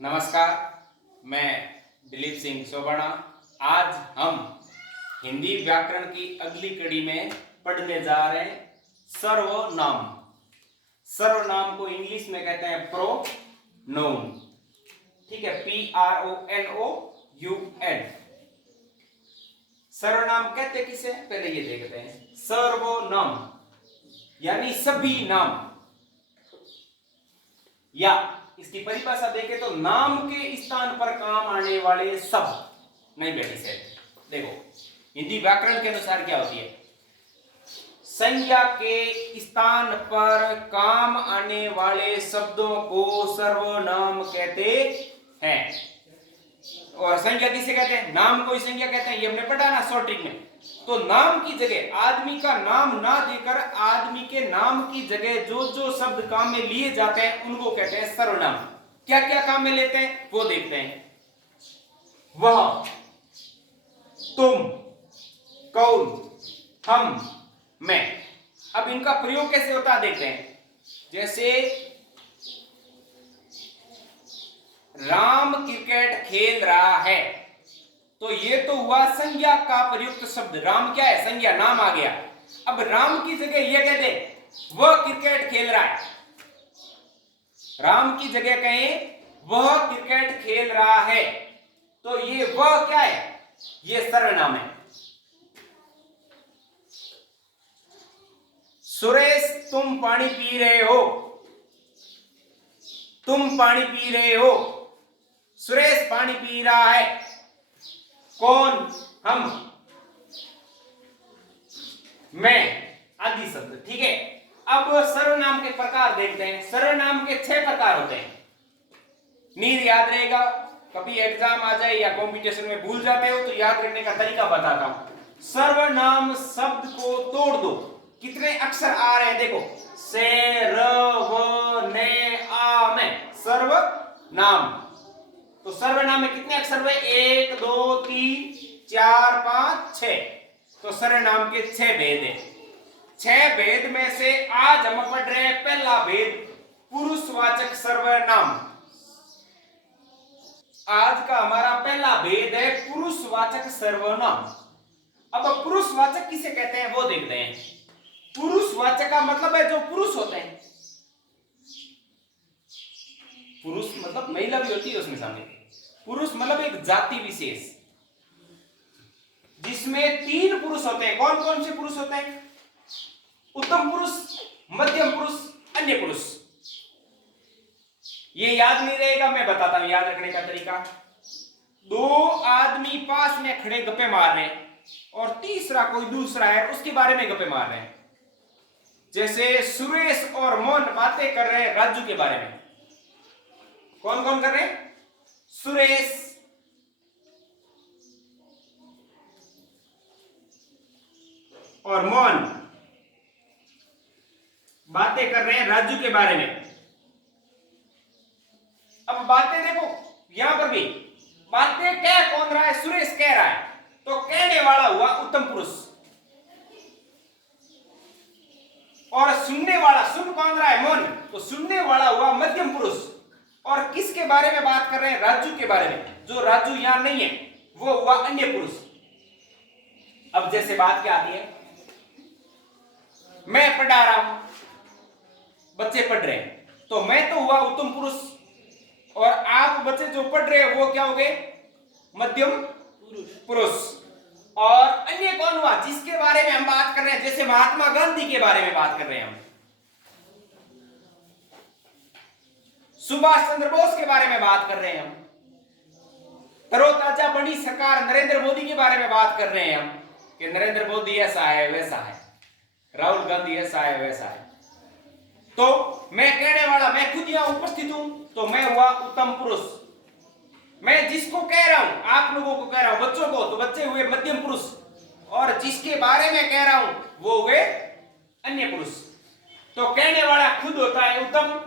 नमस्कार, मैं दिलीप सिंह सोबाणा। आज हम हिंदी व्याकरण की अगली कड़ी में पढ़ने जा रहे हैं सर्वनाम। सर्वनाम को इंग्लिश में कहते हैं प्रोनाउन। ठीक है, PRONOUN। सर्वनाम कहते किसे, पहले ये देखते हैं। सर्वनाम यानी सभी नाम, या इसकी परिभाषा देखें तो नाम के स्थान पर काम आने वाले शब्द। नहीं बेटी से देखो, हिंदी व्याकरण के अनुसार क्या होती है, संज्ञा के स्थान पर काम आने वाले शब्दों को सर्वनाम कहते हैं। और संज्ञा किसे कहते हैं, नाम को ही संज्ञा कहते हैं। ये हमने पढ़ा ना शॉर्ट ट्रिक में। तो नाम की जगह आदमी का नाम ना देकर आदमी के नाम की जगह जो जो शब्द काम में लिए जाते हैं उनको कहते हैं सर्वनाम। क्या क्या काम में लेते हैं वो देखते हैं। वह, तुम, कौन, हम, मैं। अब इनका प्रयोग कैसे होता है देखते हैं। जैसे राम क्रिकेट खेल रहा है, तो ये तो हुआ संज्ञा का प्रयुक्त शब्द। राम क्या है, संज्ञा, नाम आ गया। अब राम की जगह ये कह दे वह क्रिकेट खेल रहा है। राम की जगह कहें वह क्रिकेट खेल रहा है, तो ये वह क्या है, ये सर्वनाम है। सुरेश तुम पानी पी रहे हो, तुम पानी पी रहे हो, सुरेश पानी पी रहा है। कौन, हम, मैं आदि शब्द। ठीक है, अब सर्वनाम के प्रकार देखते हैं। सर्वनाम के 6 प्रकार होते हैं। नींद याद रहेगा, कभी एग्जाम आ जाए या कंपटीशन में भूल जाते हो तो याद करने का तरीका बताता हूं। सर्वनाम शब्द को तोड़ दो, कितने अक्षर आ रहे हैं देखो, से, र, व, ने, आ, में। सर्वनाम, तो सर्वनाम में कितने अक्षर हुए, 1 2 3 4 5 6। तो सर्वनाम के 6 भेद हैं। 6 भेद में से आज हम पढ़ रहे हैं पहला भेद, पुरुषवाचक सर्वनाम। आज का हमारा पहला भेद है पुरुषवाचक सर्वनाम। अब पुरुषवाचक किसे कहते हैं वो देखते हैं। पुरुषवाचक का मतलब है जो पुरुष होते हैं। पुरुष मतलब महिला भी होती है उसमें शामिल। पुरुष मतलब एक जाति विशेष जिसमें 3 पुरुष होते हैं। कौन कौन से पुरुष होते हैं, उत्तम पुरुष, मध्यम पुरुष, अन्य पुरुष। ये याद नहीं रहेगा, मैं बताता हूं याद रखने का तरीका। 2 आदमी पास में खड़े गप्पे मार रहे हैं और तीसरा कोई दूसरा है उसके बारे में गप्पे मार रहे हैं। जैसे सुरेश और मोहन बातें कर रहे हैं राजू के बारे में। कौन कौन कर रहे हैं, सुरेश और मोहन बातें कर रहे हैं राजू के बारे में। अब बातें देखो, यहां पर भी बातें कह कौन रहा है, सुरेश कह रहा है, तो कहने वाला हुआ उत्तम पुरुष। और सुनने वाला, सुन कौन रहा है, मोहन, तो सुनने वाला हुआ मध्यम पुरुष। और किसके बारे में बात कर रहे हैं, राजू के बारे में। जो राजू यहां नहीं है वो हुआ अन्य पुरुष। अब जैसे बात क्या आती है, मैं पढ़ा रहा हूं, बच्चे पढ़ रहे हैं, तो मैं तो हुआ उत्तम पुरुष और आप बच्चे जो पढ़ रहे हैं वो क्या हो गए, मध्यम पुरुष। और अन्य कौन हुआ, जिसके बारे में हम बात कर रहे हैं। जैसे महात्मा गांधी के बारे में बात कर रहे हैं हम, सुभाष चंद्र बोस के बारे में बात कर रहे हैं हम, तरोताजा बनी सरकार नरेंद्र मोदी के बारे में बात कर रहे हैं हम कि नरेंद्र मोदी ऐसा है वैसा है, राहुल गांधी ऐसा है वैसा है। तो मैं कहने वाला, मैं खुद यहां उपस्थित हूं, तो मैं हुआ उत्तम पुरुष। मैं जिसको कह रहा हूं, आप लोगों को कह रहा हूं, बच्चों को, तो बच्चे हुए मध्यम पुरुष। और जिसके बारे में कह रहा हूं वो हुए अन्य पुरुष। तो कहने वाला खुद होता है उत्तम,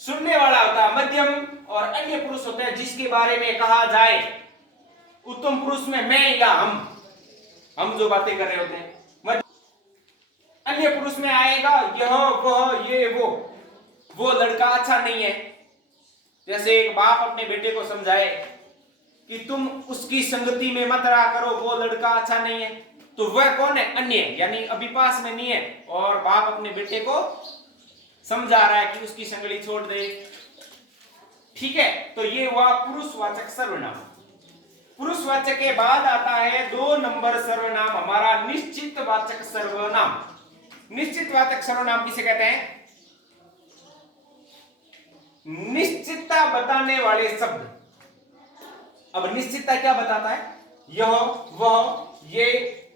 सुनने वाला होता है मध्यम, और अन्य पुरुष होते हैं जिसके बारे में कहा जाए। उत्तम पुरुष में मैं या हम जो बातें कर रहे होते हैं। अन्य पुरुष में आएगा यह, वह, ये, वो लड़का अच्छा नहीं है, जैसे एक बाप अपने बेटे को समझाए कि तुम उसकी संगति में मत रहा करो, वो लड़का अच्छा नहीं है, तो वह कौन है? अन्य, यानी अभी पास में नहीं है, और बाप अपने बेटे को समझा रहा है कि उसकी संगति छोड़ दे। ठीक है, तो ये हुआ पुरुषवाचक सर्वनाम। पुरुषवाचक के बाद आता है 2 नंबर सर्वनाम हमारा निश्चित वाचक सर्वनाम। निश्चित वाचक सर्वनाम किसे कहते हैं? निश्चितता बताने वाले शब्द। अब निश्चितता क्या बताता है? यह, वह, ये,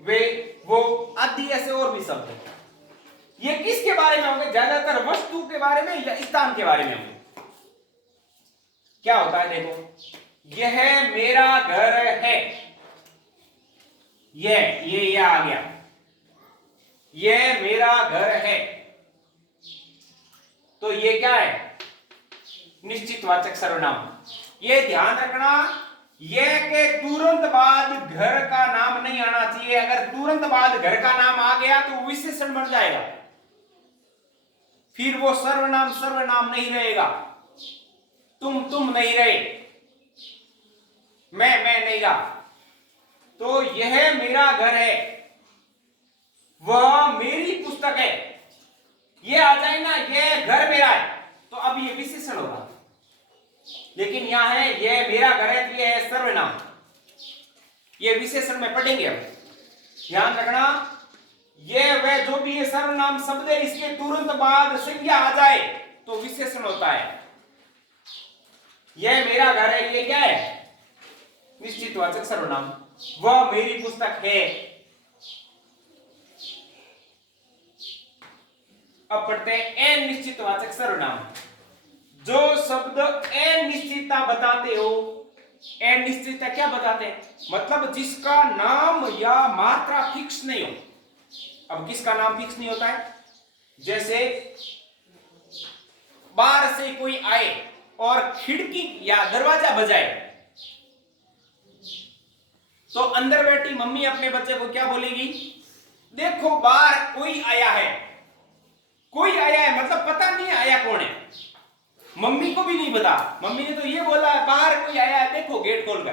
वे, वो आदि ऐसे और भी शब्द हैं। ये किसके बारे में होंगे? ज्यादातर वस्तु के बारे में या स्थान के बारे में होंगे। क्या होता है देखो, यह मेरा घर है, ये आ गया, यह मेरा घर है, तो ये क्या है? निश्चित वाचक सर्वनाम। ये ध्यान रखना, यह के तुरंत बाद घर का नाम नहीं आना चाहिए। अगर तुरंत बाद घर का नाम आ गया तो विशेषण बन जाएगा, फिर वो सर्वनाम सर्वनाम नहीं रहेगा। तुम नहीं रहे, मैं नहीं रहा। तो यह मेरा घर है, वह मेरी पुस्तक है, ये आ जाए ना, यह घर मेरा है, तो अब ये विशेषण होगा। लेकिन यहां है यह मेरा घर है, तो यह है सर्वनाम, ये विशेषण में पढ़ेंगे। अब ध्यान रखना, यह वह जो भी ये सर्वनाम शब्द है, इसके तुरंत बाद संज्ञा आ जाए तो विशेषण होता है। यह मेरा घर है, ये क्या है? निश्चितवाचक सर्वनाम। वह मेरी पुस्तक है। अब पढ़ते हैं अनिश्चितवाचक सर्वनाम। जो शब्द अनिश्चितता बताते हो, अनिश्चितता क्या बताते हैं? मतलब जिसका नाम या मात्रा फिक्स नहीं हो। अब किसका नाम फिक्स नहीं होता है? जैसे बाहर से कोई आए और खिड़की या दरवाजा बजाए, तो अंदर बैठी मम्मी अपने बच्चे को क्या बोलेगी? देखो बाहर कोई आया है। कोई आया है मतलब पता नहीं आया कौन है, मम्मी को भी नहीं पता। मम्मी ने तो ये बोला बाहर कोई आया है, देखो गेट खोलकर।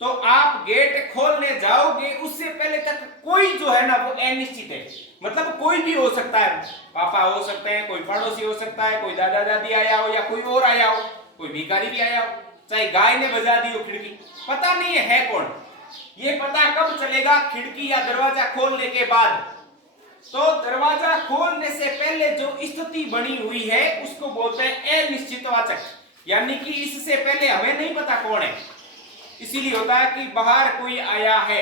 तो आप गेट खोलने जाओगे, उससे पहले तक कोई जो है ना वो अनिश्चित है। मतलब कोई भी हो सकता है, पापा हो सकते हैं, कोई पड़ोसी हो सकता है, कोई दादा दादी आया हो, या कोई और आया हो, कोई भिखारी भी आया हो, चाहे गाय ने बजा दी हो खिड़की, पता नहीं है कौन। ये पता कब चलेगा? खिड़की या दरवाजा खोलने के बाद। तो दरवाजा खोलने से पहले जो स्थिति बनी हुई है उसको बोलते हैं अनिश्चितवाचक, यानी कि इससे पहले हमें नहीं पता कौन है, इसीलिए होता है कि बाहर कोई आया है।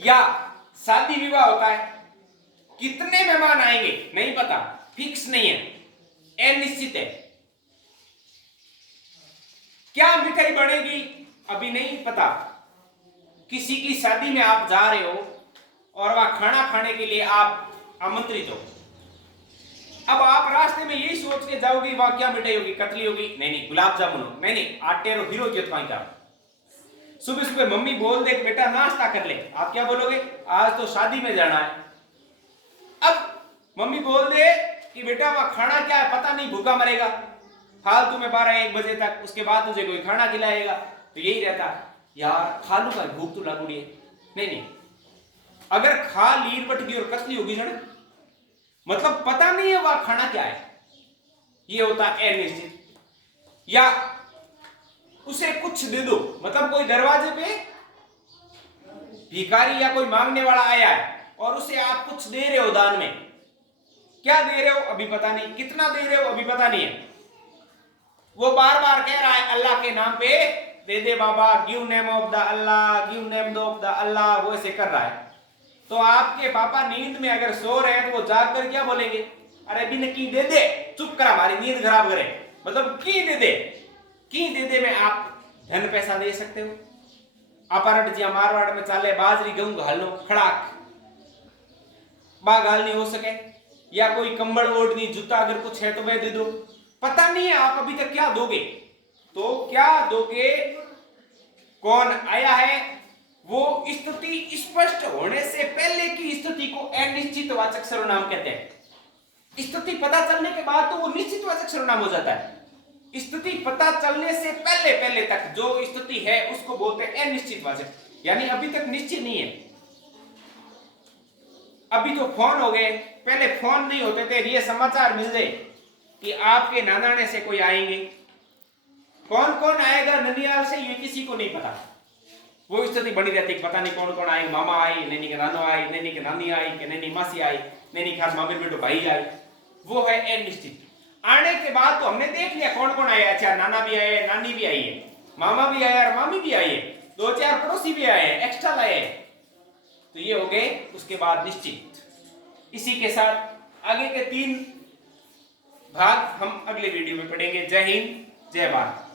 या शादी विवाह होता है, कितने मेहमान आएंगे नहीं पता, फिक्स नहीं है, अनिश्चित है। क्या मिठाई बनेगी अभी नहीं पता। किसी की शादी में आप जा रहे हो और वहां खाना खाने के लिए आप आमंत्रित हो। अब आप रास्ते में यही सोच के जाओगे वहां क्या मिठाई होगी? कतली होगी? नहीं, गुलाब जामुन हो? नहीं, आटे रो हीरो जोत पाई का। सुबह सुबह मम्मी बोल दे बेटा नाश्ता कर ले, आप क्या बोलोगे? आज तो शादी में जाना है। अब मम्मी बोल दे कि बेटा वहां खाना क्या है पता नहीं, भूखा मरेगा, फालतू में 12-1 बजे तक, उसके बाद तुझे कोई खाना खिलाएगा। तो यही रहता यार, खा लूंगा, भूख तो लागू नहीं। अगर खा लीर बट गई और कतली होगी जड़, मतलब पता नहीं है वह खाना क्या है, ये होता है अनिश्चित। या उसे कुछ दे दो, मतलब कोई दरवाजे पे भिखारी या कोई मांगने वाला आया है और उसे आप कुछ दे रहे हो दान में। क्या दे रहे हो अभी पता नहीं, कितना दे रहे हो अभी पता नहीं है। वो बार बार कह रहा है अल्लाह के नाम पे दे दे बाबा, give name of the Allah, give name of the Allah, वो ऐसे कर रहा है। तो आपके पापा नींद में अगर सो रहे हैं तो वो जाग कर क्या बोलेंगे? अरे भी की दे दे, चुप करा, हमारी नींद खराब करे। मतलब की दे दे में आप धन पैसा दे सकते हो। अपारट जिया मारवाड़ में चाले बाजरी गेहूं घालनो खड़ाक बा घालनी हो सके, या कोई कंबल ओढ़नी जूता अगर कुछ है तो वह दे दो। पता नहीं है आप अभी तक क्या दोगे, तो क्या दोगे, कौन आया है, वो स्थिति स्पष्ट होने से पहले की स्थिति को अनिश्चितवाचक सर्वनाम कहते हैं। स्थिति पता चलने के बाद तो वो निश्चितवाचक सर्वनाम हो जाता है। स्थिति पता चलने से पहले पहले तक जो स्थिति है उसको बोलते हैं अनिश्चित वाचक, यानी अभी तक निश्चित नहीं है। अभी तो फोन हो गए, पहले फोन नहीं होते थे, ये समाचार मिल जाए कि आपके नानाने से कोई आएंगे, कौन कौन आएगा ननियाल से ये किसी को नहीं पता। वो स्थिति बनी रहती, पता नहीं कौन कौन आए, मामा आई, नैनी के नानो आई, नैनी के नानी आई, कि नैनी मासी आई, नैनी खास मामे बेटो भाई आई, वो है अनिश्चित। आने के बाद तो हमने देख लिया कौन कौन आया, अच्छा नाना भी आए, नानी भी आई है, मामा भी आया और मामी भी आई है, 2-4 पड़ोसी भी आए, एक्स्ट्रा लाए, तो ये हो गए उसके बाद निश्चित। इसी के साथ आगे के 3 भाग हम अगले वीडियो में पढ़ेंगे। जय हिंद, जय भारत।